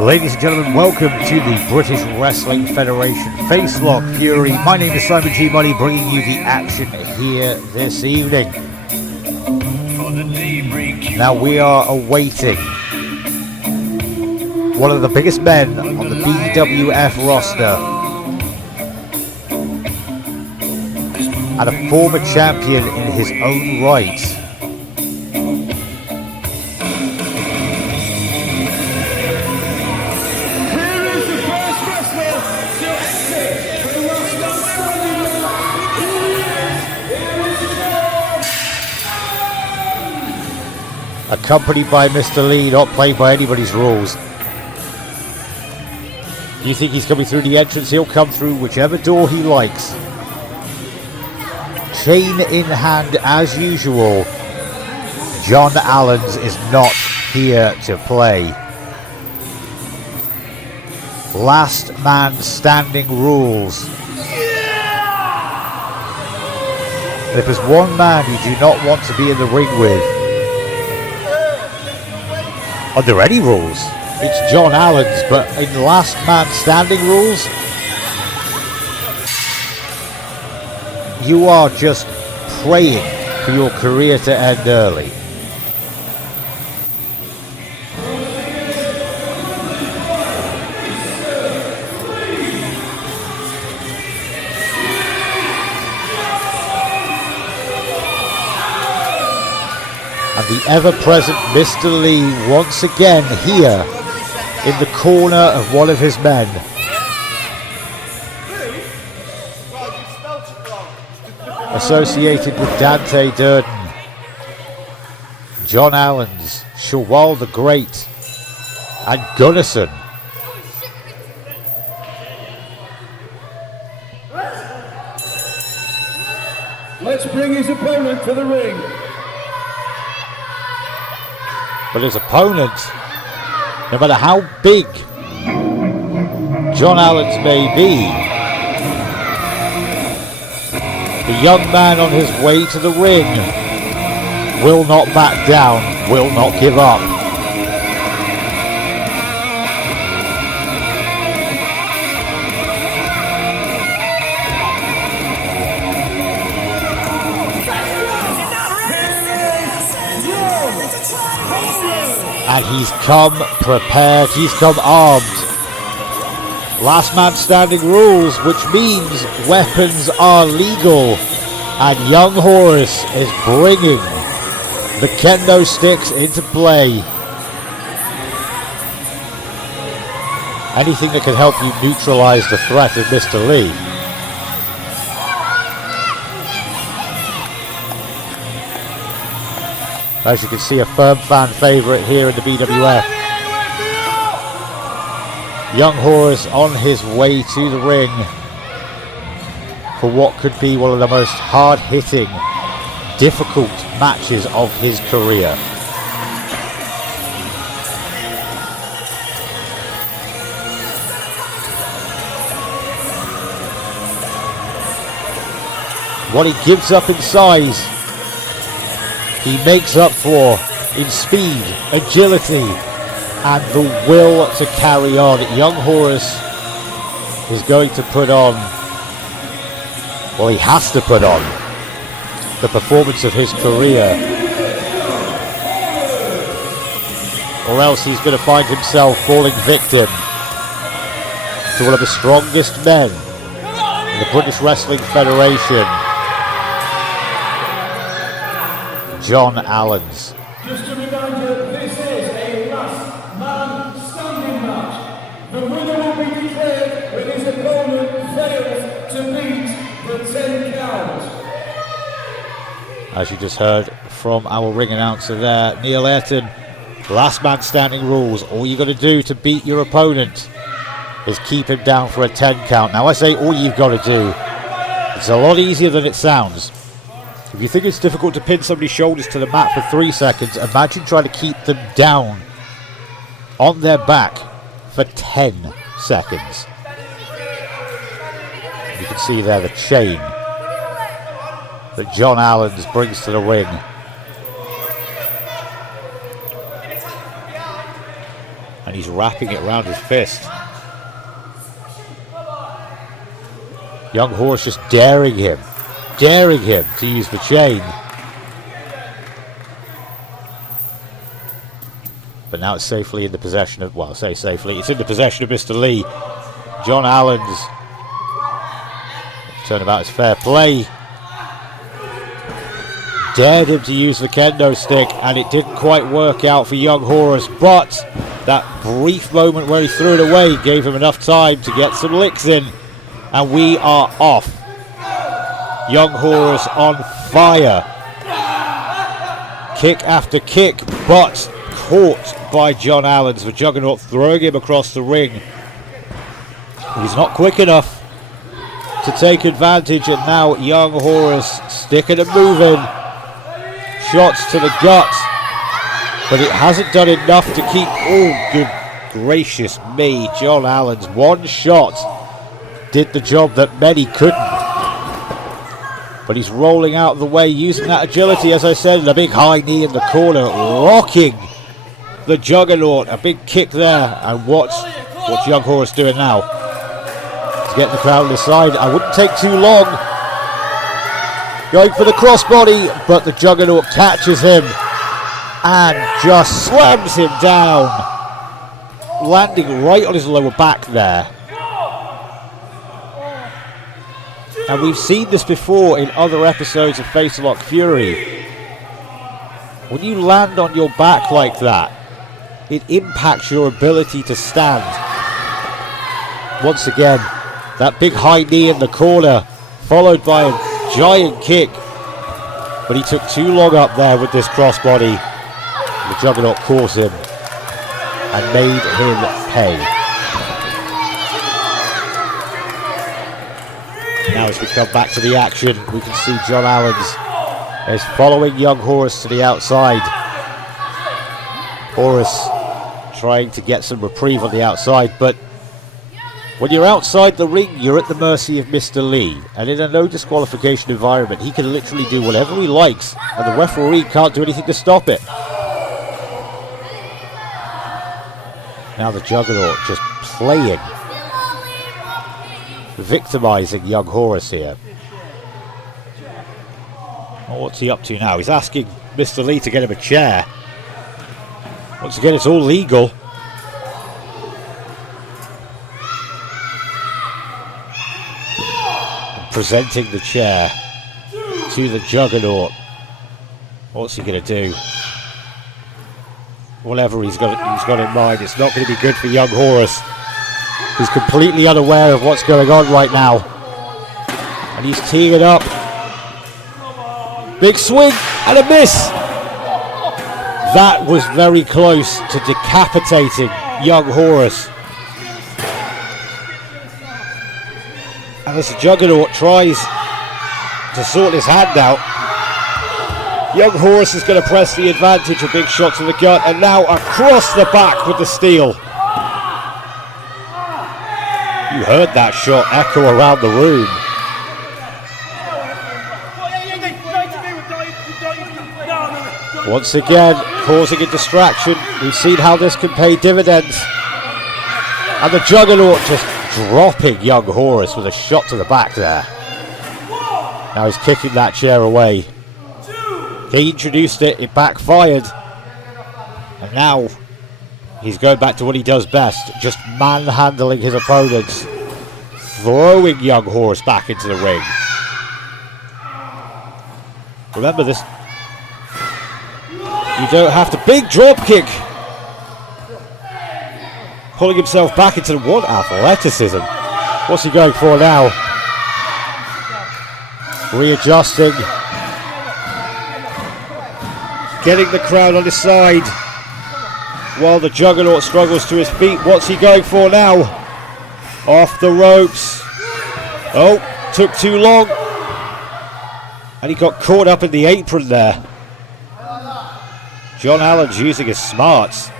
Ladies and gentlemen, welcome to the British Wrestling Federation Facelock Fury. My name is Simon G. Money, bringing you the action here this evening. Now we are awaiting one of the biggest men on the BWF roster and a former champion in his own right. Accompanied by Mr. Lee, not played by anybody's rules. Do you think he's coming through the entrance? He'll come through whichever door he likes. Chain in hand as usual. John Allens is not here to play. Last man standing rules. And if there's one man you do not want to be in the ring with, under any rules, it's John Allens, but in last man standing rules, you are just praying for your career to end early. The ever-present Mr. Lee once again here in the corner of one of his men. Associated with Dante Durden, John Allens, Shawwal the Great, and Gunnarsson. Let's bring his opponent to the ring. But his opponent, no matter how big John Allens may be, the young man on his way to the ring will not back down, will not give up. And he's come prepared, he's come armed. Last man standing rules, which means weapons are legal. And young Horus is bringing the kendo sticks into play. Anything that can help you neutralize the threat of Mr. Lee. As you can see, a firm fan favourite here in the BWF. Young Horus on his way to the ring for what could be one of the most hard-hitting, difficult matches of his career. What he gives up in size, he makes up for in speed, agility, and the will to carry on. Young Horus is going to put on, well, he has to put on the performance of his career, or else he's going to find himself falling victim to one of the strongest men in the British Wrestling Federation, John Allens. Just a reminder, this is a last man standing match. The winner will be declared when his opponent fails to beat the 10 count. As you just heard from our ring announcer there, Neil Ayrton, last man standing rules. All you got to do to beat your opponent is keep him down for a 10 count. Now I say all you've got to do. It's a lot easier than it sounds. If you think it's difficult to pin somebody's shoulders to the mat for 3 seconds, imagine trying to keep them down on their back for 10 seconds. You can see there the chain that John Allens brings to the ring. And and he's wrapping it around his fist. Young Horus just daring him to use the chain. But now it's safely in the possession of, well, I say safely, it's in the possession of Mr. Lee. John Allen's turnabout is fair play. Dared him to use the kendo stick, and it didn't quite work out for young Horus, but that brief moment where he threw it away gave him enough time to get some licks in, and we are off. Young Horus on fire. Kick after kick, but caught by John Allen's, the Juggernaut throwing him across the ring. He's not quick enough to take advantage, and now young Horus sticking and moving. Shots to the gut, but it hasn't done enough to keep, oh good gracious me, John Allen's one shot did the job that many couldn't. But he's rolling out of the way, using that agility, as I said, and a big high knee in the corner, rocking the Juggernaut. A big kick there, and what's young Horus doing now? He's getting the crowd on his side. I wouldn't take too long. Going for the crossbody, but the Juggernaut catches him and just slams him down, landing right on his lower back there. And we've seen this before in other episodes of Face Lock Fury. When you land on your back like that, it impacts your ability to stand. Once again, that big high knee in the corner, followed by a giant kick. But he took too long up there with this crossbody. The Juggernaut caught him and made him pay. Now as we come back to the action, we can see John Allen's is following young Horus to the outside. Horus trying to get some reprieve on the outside, but when you're outside the ring, you're at the mercy of Mr. Lee, and in a no disqualification environment, he can literally do whatever he likes, and the referee can't do anything to stop it. Now the Juggernaut just playing, victimizing young Horus here. Well, what's he up to now? He's asking Mr. Lee to get him a chair. Once again, it's all legal. And presenting the chair to the Juggernaut. What's he going to do? Whatever he's got in mind, it's not going to be good for young Horus. He's completely unaware of what's going on right now. And he's teeing it up. Big swing and a miss. That was very close to decapitating young Horus. And as the Juggernaut tries to sort his hand out, young Horus is going to press the advantage. A big shot to the gut, and now across the back with the steel. You heard that shot echo around the room. Once again, causing a distraction. We've seen how this can pay dividends. And the Juggernaut just dropping young Horus with a shot to the back there. Now he's kicking that chair away. He introduced it, it backfired. And now he's going back to what he does best, just manhandling his opponents, throwing young Horus back into the ring. Remember this, you don't have to, big drop kick. Pulling himself back into what athleticism. What's he going for now? Readjusting. Getting the crowd on his side. While the Juggernaut struggles to his feet, what's he going for now? Off the ropes. Oh, took too long. And he got caught up in the apron there. John Allen's using his smarts.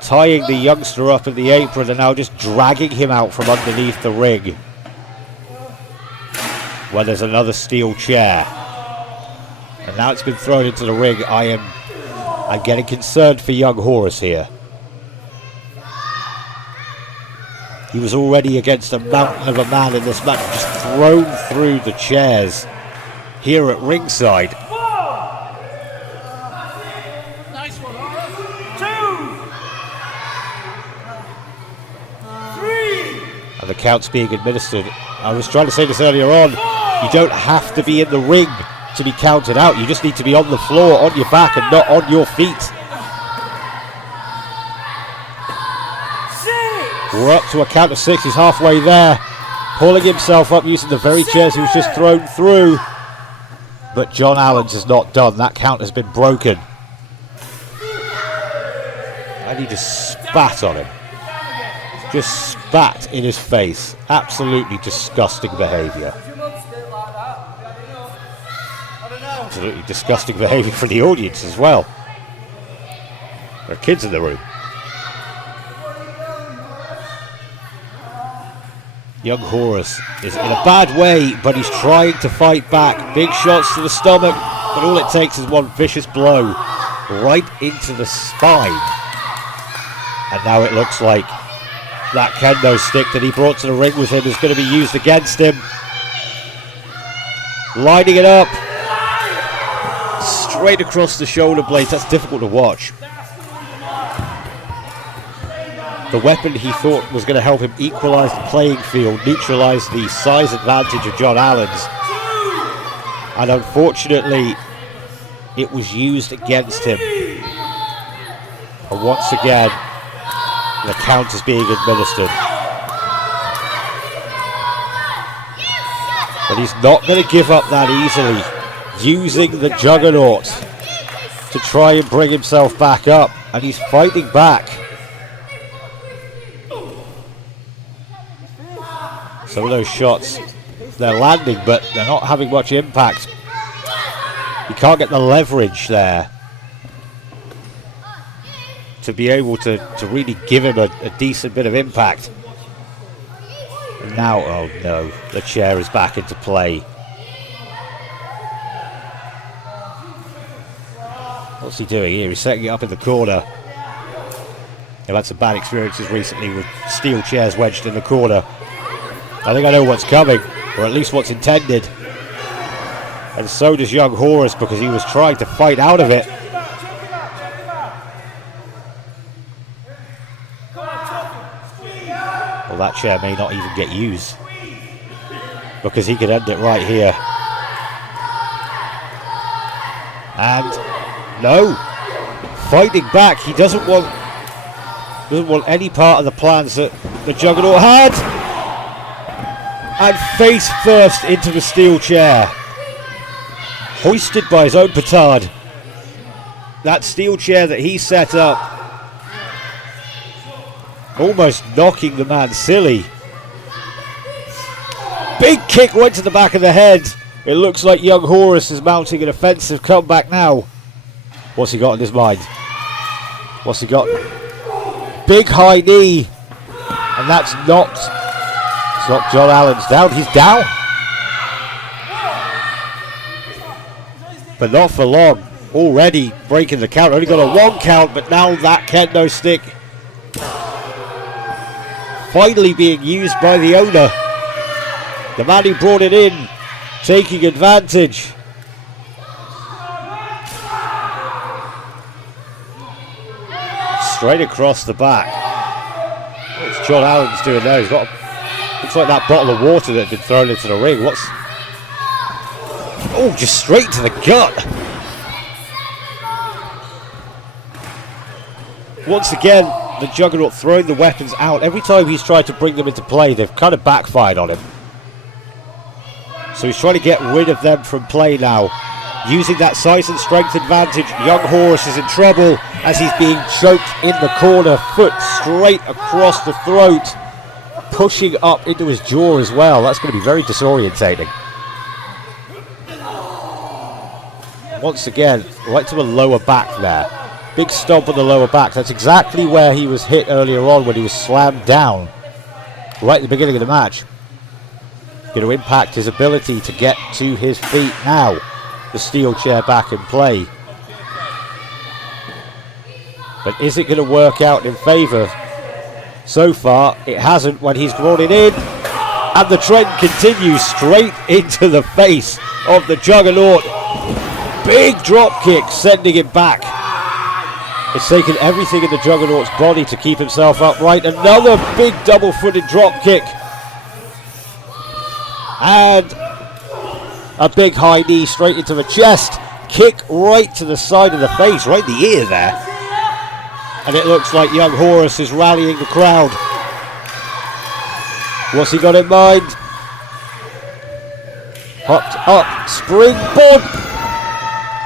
Tying the youngster up in the apron and now just dragging him out from underneath the ring. Where there's another steel chair. And now it's been thrown into the ring. I am I'm getting concerned for young Horus here. He was already against a mountain of a man in this match, just thrown through the chairs here at ringside. Nice one, 2, 3. And the count's being administered. I was trying to say this earlier on. You don't have to be in the ring to be counted out. You just need to be on the floor, on your back, and not on your feet. 6. We're up to a count of 6. He's halfway there, pulling himself up using the very chairs he was just thrown through. But John Allen's is not done. That count has been broken. And he just spat on him. Just spat in his face. Absolutely disgusting behaviour. Absolutely disgusting behaviour for the audience as well. There are kids in the room. Young Horus is in a bad way, but he's trying to fight back. Big shots to the stomach, but all it takes is one vicious blow right into the spine. And now it looks like that kendo stick that he brought to the ring with him is going to be used against him. Lining it up. Straight across the shoulder blades. That's difficult to watch. The weapon he thought was going to help him equalise the playing field, neutralise the size advantage of John Allen's. And unfortunately, it was used against him. And once again, the count is being administered. But he's not going to give up that easily. Using the Juggernaut to try and bring himself back up. And he's fighting back. Some of those shots, they're landing, but they're not having much impact. You can't get the leverage there to be able to really give him a decent bit of impact. And now, oh no, the chair is back into play. What's he doing here? He's setting it up in the corner. I've had some bad experiences recently with steel chairs wedged in the corner. I think I know what's coming, or at least what's intended. And so does young Horus, because he was trying to fight out of it. Well, that chair may not even get used, because he could end it right here. And no, fighting back. He doesn't want any part of the plans that the Juggernaut had. And face first into the steel chair. Hoisted by his own petard. That steel chair that he set up. Almost knocking the man silly. Big kick went to the back of the head. It looks like young Horus is mounting an offensive comeback now. What's he got in his mind? What's he got? Big high knee. And that's knocked John Allen's down. He's down. But not for long. Already breaking the count. Only got a 1 count, but now that kendo stick finally being used by the owner. The man who brought it in, taking advantage. Straight across the back. What's John Allen's doing there? He's got looks like that bottle of water that had been thrown into the ring. Oh, just straight to the gut. Once again, the Juggernaut throwing the weapons out. Every time he's tried to bring them into play, they've kind of backfired on him. So he's trying to get rid of them from play now. Using that size and strength advantage, young Horus is in trouble as he's being choked in the corner. Foot straight across the throat. Pushing up into his jaw as well. That's going to be very disorientating. Once again, right to the lower back there. Big stomp on the lower back. That's exactly where he was hit earlier on when he was slammed down. Right at the beginning of the match. Going to impact his ability to get to his feet now. The steel chair back in play. But is it going to work out in favour? So far, it hasn't when he's brought it in. And the trend continues straight into the face of the Juggernaut. Big drop kick, sending him back. It's taken everything in the Juggernaut's body to keep himself upright. Another big double-footed drop kick. And a big high knee straight into the chest. Kick right to the side of the face, right in the ear there. And it looks like young Horus is rallying the crowd. What's he got in mind? Hopped up, springboard,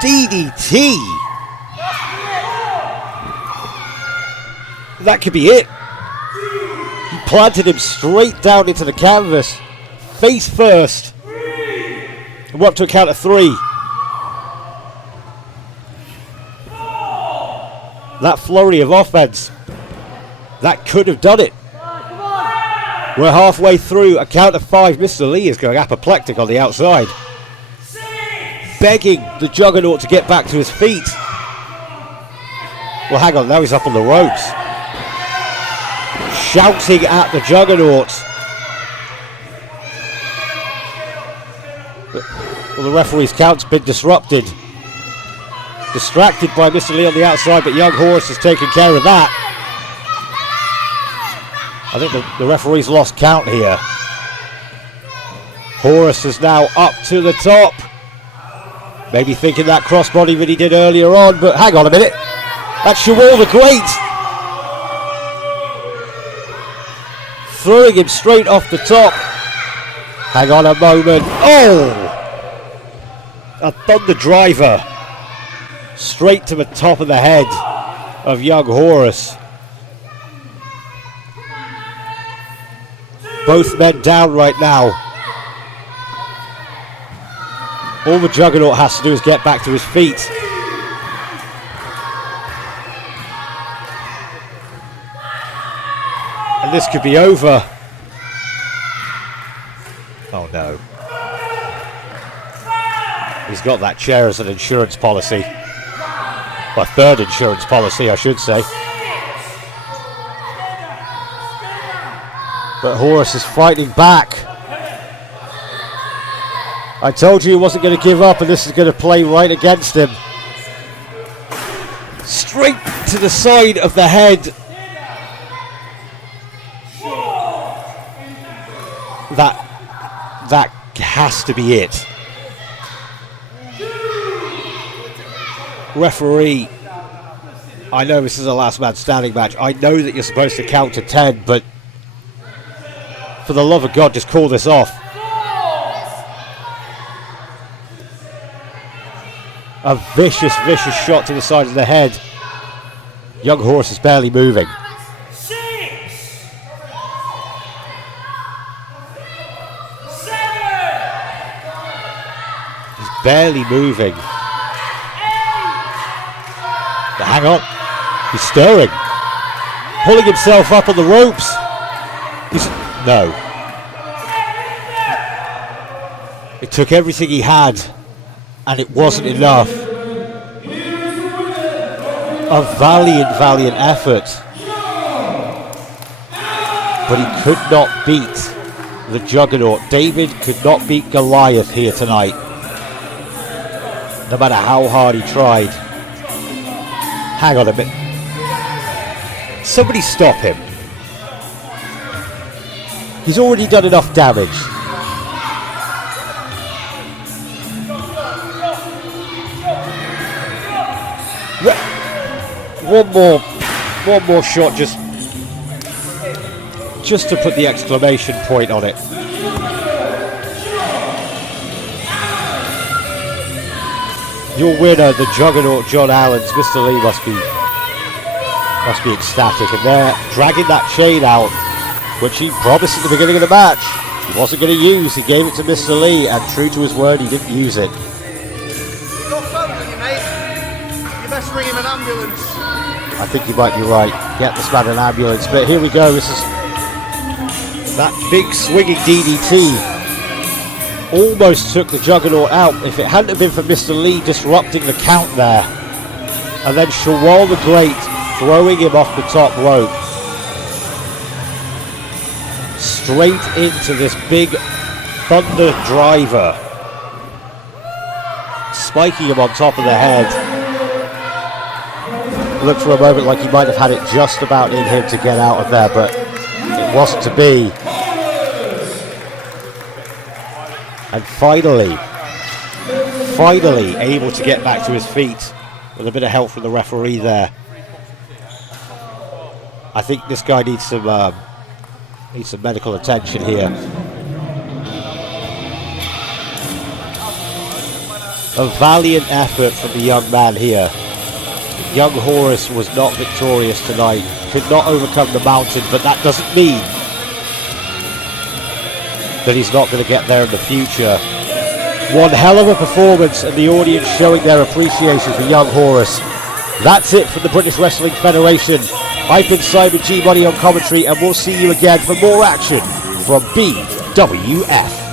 DDT. That could be it. He planted him straight down into the canvas, face first. And we're up to a count of 3. That flurry of offense, that could have done it. We're halfway through a count of 5. Mr. Lee is going apoplectic on the outside, begging the Juggernaut to get back to his feet. Well, hang on, now he's up on the ropes, shouting at the Juggernaut. Well, the referee's count's been disrupted. Distracted by Mr. Lee on the outside, but young Horus has taken care of that. I think the referee's lost count here. Horus is now up to the top. Maybe thinking that crossbody that he did earlier on, but hang on a minute. That's Shawwal the Great. Throwing him straight off the top. Hang on a moment. Oh! A thunder driver. Straight to the top of the head of young Horus. Both men down right now. All the Juggernaut has to do is get back to his feet. And this could be over. Oh no. He's got that chair as an insurance policy. Well, third insurance policy, I should say. But Horus is fighting back. I told you he wasn't going to give up, and this is going to play right against him. Straight to the side of the head. That has to be it. Referee, I know this is a last man standing match. I know that you're supposed to count to 10, but for the love of God, just call this off. A vicious, vicious shot to the side of the head. Young Horus is barely moving. 6, 7. He's barely moving. But hang on. He's stirring. Pulling himself up on the ropes. No. It took everything he had, and it wasn't enough. A valiant, valiant effort. But he could not beat the Juggernaut. David could not beat Goliath here tonight. No matter how hard he tried. Hang on a minute. Somebody stop him. He's already done enough damage. One more shot, just to put the exclamation point on it. Your winner, the Juggernaut John Allens. Mr. Lee must be ecstatic, and they're dragging that chain out, which he promised at the beginning of the match he wasn't going to use. He gave it to Mr. Lee, and true to his word, he didn't use it. You've got phone on you, mate. You best ring him an ambulance. I think you might be right. Get this man an ambulance. But here we go. This is that big swinging DDT. Almost took the Juggernaut out. If it hadn't have been for Mr. Lee disrupting the count there. And then Shawwal the Great throwing him off the top rope. Straight into this big thunder driver. Spiking him on top of the head. Looked for a moment like he might have had it just about in him to get out of there, but it wasn't to be. And finally able to get back to his feet with a bit of help from the referee there. I think this guy needs some medical attention here. A valiant effort from the young man here. Young Horus was not victorious tonight, could not overcome the mountain, but that doesn't mean that he's not going to get there in the future. One hell of a performance, and the audience showing their appreciation for young Horus. That's it from the British Wrestling Federation. I've been Simon G. Money on commentary, and we'll see you again for more action from BWF.